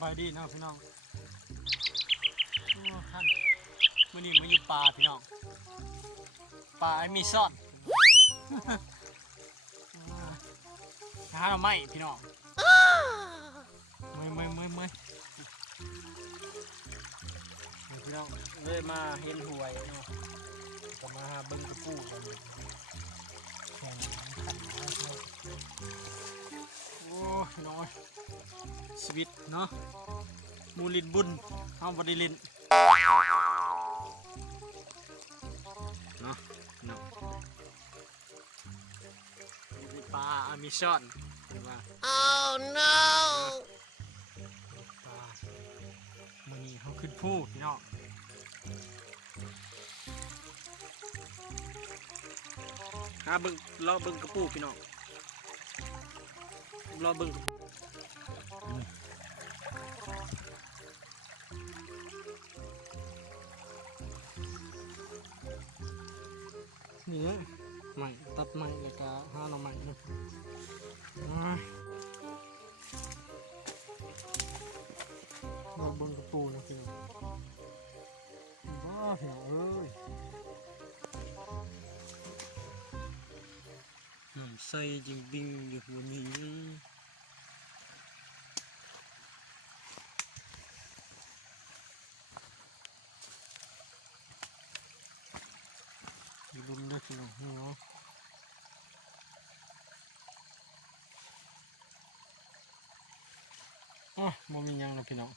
บายดีนะพี่น้องท่านมื่อนี้มาอยู่ป่าพี่น้องป่าไอ้มีซ่อนหาเราไม่พี่น้องไม่พี่น้องเลยมาเห็นหวยเนาะก็มาหาเบิ้งกระปูกันแข่งขันโอ้พี่น้อยสวิตเนาะมูลินบุญเอาบไดิลินเนาะนี่ปลาอเมซอนเห็นป่ะ Oh no ปลามันนี่เขาขึ้นผู้พี่น้องหาเบิ่งรอเบิ่งกระปูพี่น้องรอเบิ่งกระปูนี่ใหม่ตัดใหม่เลยกะหาหน่อใหม่นะเราเบิ่งกระปูนะพี่น้องว้าเหี่ยวเอ้ยน้ำใสจริงดิ่งอยู่บนนี้อยู่ลมได้พี่น้องเนาะอ๋อมันมียังนะพี่น้อง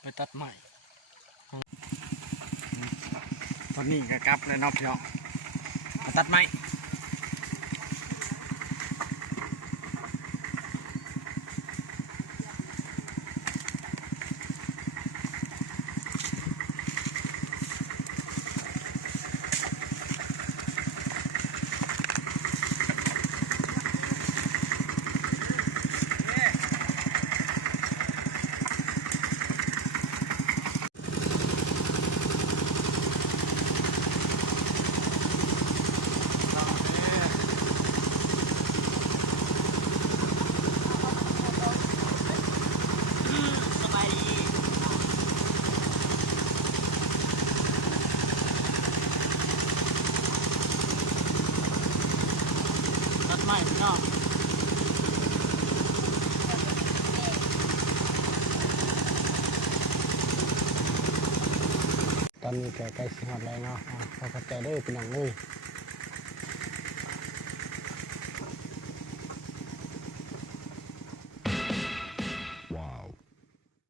ไปตัดใหม่ตอนนี้ก็กลับเลยเนาะพี่น้องมาตัดใหม่ไม่พี่น้องตอนนี้แกใกล้สิหมดแล้วเนาะพอเข้าใจได้พี่น้องเลย